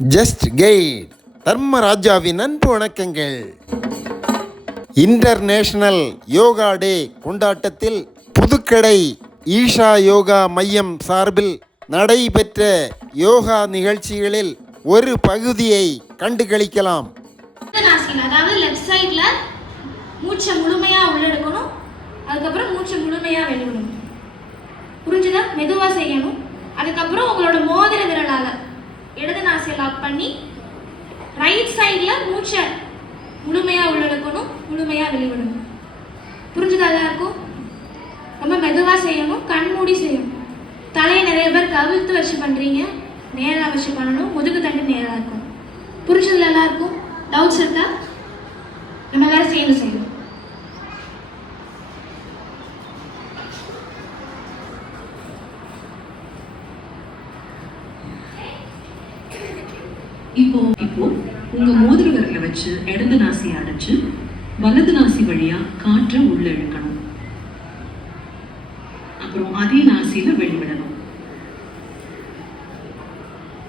Just guide தர்மராஜாவின் அன்பு வணக்கங்கள். International yoga டே கொண்டாட்டத்தில் புதுக்கடை ஈஷா யோகா மையம் சார்பில் நடைபெற்ற யோகா நிகழ்ச்சிகளில் ஒரு பகுதியை கண்டுகளிக்கலாம். அதாவது லெஃப்ட் சைட்ல மூச்சை முழுமையா உள்ளெடுக்கணும், அதுக்கப்புறம் மூச்சை முழுமையா வெளிவிடணும். புரிஞ்சுதா? மெதுவா செய்யணும். அதுக்கப்புறம் உங்களோட மோதிர விரலால இடது நாசியை லாக் பண்ணி ரைட் சைடில் மூச்சை முழுமையாக உள்ளெடுக்கணும், முழுமையாக வெளிவிடணும். புரிஞ்சுதா எல்லாருக்கும்? ரொம்ப மெதுவாக செய்யணும், கண் மூடி செய்யணும். தலையை நிறைய பேர் கவிழ்த்து வச்சு பண்ணுறீங்க, நேராக வச்சு பண்ணணும், முதுகு தண்டு நேராக இருக்கும். புரிஞ்சதில் எல்லாருக்கும்? டவுட்ஸ் இருக்கா? நம்ம எல்லாரும் சேர்ந்து செய்யணும். இப்போ உங்க மோதிர விரலை வச்சு இடது நாசியை அடைச்சு வலது நாசி வழியா காற்றை உள்ள இழுக்கணும். அப்புறம் அதே நாசியில வெளிவிடணும்.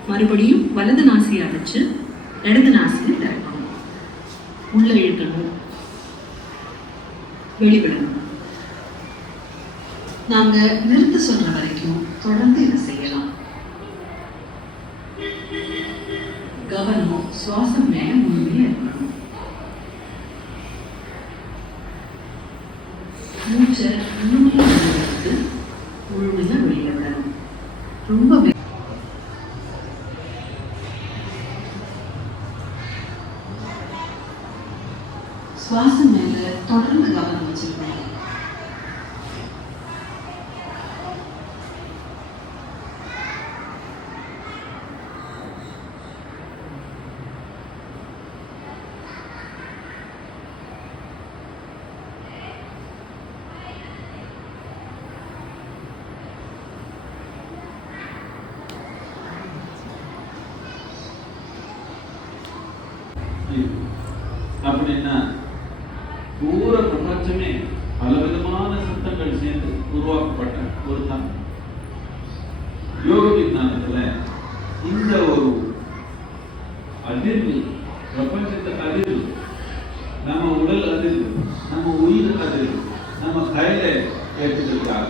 மறுபடியும் வலது நாசியை அடைச்சு இடது நாசியை திறக்கணும். உள்ள இழுக்கணும், வெளிவிடணும். நாங்க நிறுத்த சொல்ற வரைக்கும் தொடர்ந்து இதை செய்யலாம். கவனம் சுவாசம் மேல முழுமையா இருக்கணும். மூச்சை முழுமையா எடுத்து முழுமையா வெளியில விடணும். ரொம்ப சுவாசம் மேல தொடர்ந்து கவனம் வச்சிருக்கணும். அப்படின்னா பூர பிரபஞ்சமே பலவிதமான சத்தங்கள் சேர்ந்து உருவாக்கப்பட்ட ஒரு தான் யோக விஞ்ஞானத்துல இந்த ஒரு அதிர்வு, பிரபஞ்சத்தை அதிர்வு, நம்ம உடல் அதிர்வு, நம்ம உயிர் அதிர்வு, நம்ம கையில ஏற்றுக்கிறதுக்காக,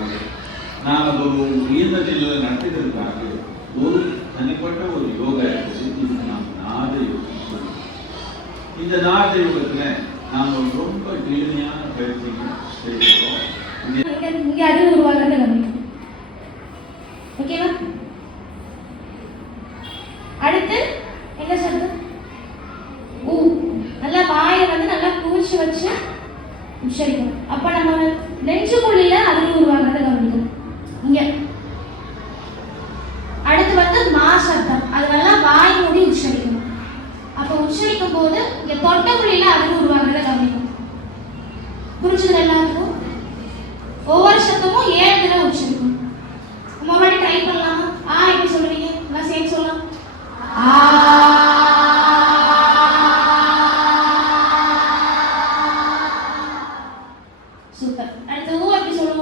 நாம் அது ஒரு உயர்ந்த நிலையில் நடத்துகிறதுக்காக ஒரு தனிப்பட்ட ஒரு யோகா இருக்குது. இது நாம் நாத யோகம். இந்த நாத யோகத்தில் நாம் ரொம்ப எளிமையான பயிற்சிகள் செய்கிறோம். இங்கே அறிவு உருவாகிறது கவனிக்கும். ஓகேவா? அடுத்து என்ன சொல்றது? நல்லா வாயை வந்து நல்லா பூச்சி வச்சு உச்சரிக்கணும். அப்ப நம்ம நெஞ்சுக்குள்ள அறிவு உருவாகிறத கவனிக்கும். இங்க அடுத்து வந்து மா சப்தம், அது நல்லா வாய் மூடி உச்சரிக்கணும். அப்ப உச்சரிக்கும் போது இங்க தொண்டைக்குள்ள அறிவு உருவாகிறத கவனிக்கும். புரிஞ்சது எல்லாருக்கும்? ஒவ்வொரு சத்தமும் 7 தடவை உச்சரிக்கணும். மறுபடியும் ட்ரை பண்ணலாமா? எப்படி சொல்லுவீங்க? எல்லாம் சேர்ந்து சொல்லலாம். சூப்பர். அடுத்து எப்படி சொல்லுவோம்?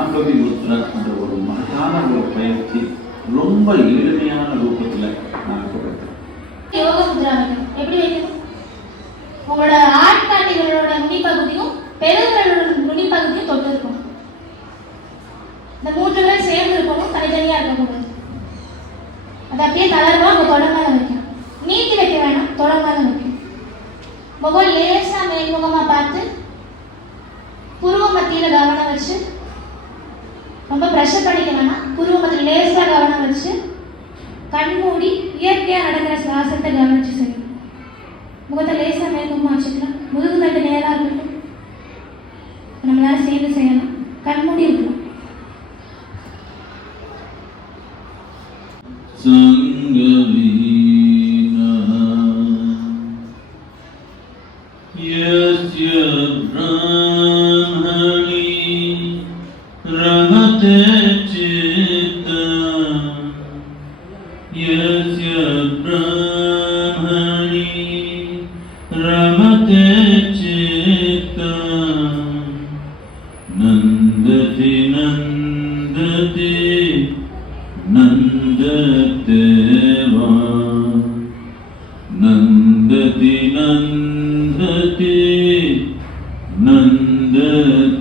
நாகவி முத்ரா என்ற ஒரு மகத்தான ஒரு பயிற்சி ரொம்ப எளிமையான ரூபத்தில் நான் கொடுத்தேன். யோக முத்ரா எப்படி வைக்கணும்? உங்களோட ஆட்காட்டிகளோட நுனிப்பகுதியும் பெருவிரலோட நுனிப்பகுதியும் தொட்டு இருக்கணும். இந்த 3 பேர் சேர்ந்து இருக்கணும், தனித்தனியா இருக்கக்கூடாது. அதை அப்படியே தளர்வா உங்க தொட மேல வைக்கணும். நீட்டி வைக்க வேணாம், தொட மேல வைக்கணும். முகம் லேசா மேல்முகமா பார்த்து புருவ மத்தியில கவனம் வச்சு, ரொம்ப ப்ரெஷர் பண்ணிக்க வேணாம், புருவ மத்தியில லேசா கவனம் வச்சு கண் மூடி இயற்கையா நடக்கிற சுவாசத்தை கவனிச்சு செய்யணும். முகத்தை லேசா மேல்முகமா வச்சுக்கலாம், முதுகு தண்டு நேரா இருக்கட்டும். நம்மளால சேர்ந்து செய்யலாம். கண் மூடி இருக்கலாம். சங்கவீனா யஸ்ய பிராமணி ரமதே சித்தா யஸ்ய பிராமணி ரமதே சித்தா நந்ததி நந்ததி நந்ததேவா நந்ததி நந்ததி நந்ததேவா.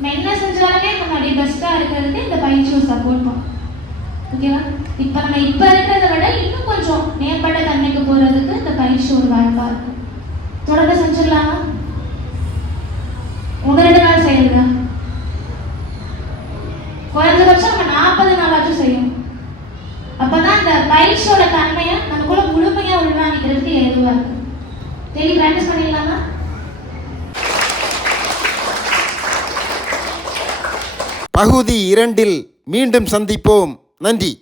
நம்ம என்ன செஞ்சாலுமே முன்னாடி பெஸ்டா இருக்கிறதுக்கு இந்த பயிற்சியை சப்போர்ட் பண்ணும். ஓகேவா? இப்போ நம்ம இப்போ இருக்கிறத விட இன்னும் கொஞ்சம் மேம்பட்ட தன்மைக்கு போறதுக்கு இந்த பயிற்சி ஒரு வாய்ப்பா இருக்கும். தொடர்ந்து செஞ்சிடலாமா? 1-2 நாள் செய்யுங்க. குறைஞ்சபட்சம் நம்ம 40 நாளாச்சும் செய்யணும். அப்பதான் இந்த பயிற்சியோட தன்மையை நமக்குள்ள முழுமையா உள்வாங்கிக்கிறதுக்கு ஏதுவா இருக்கும். டெய்லி பிராக்டிஸ் பண்ணிடலாமா? பகுதி 2 மீண்டும் சந்திப்போம். நன்றி.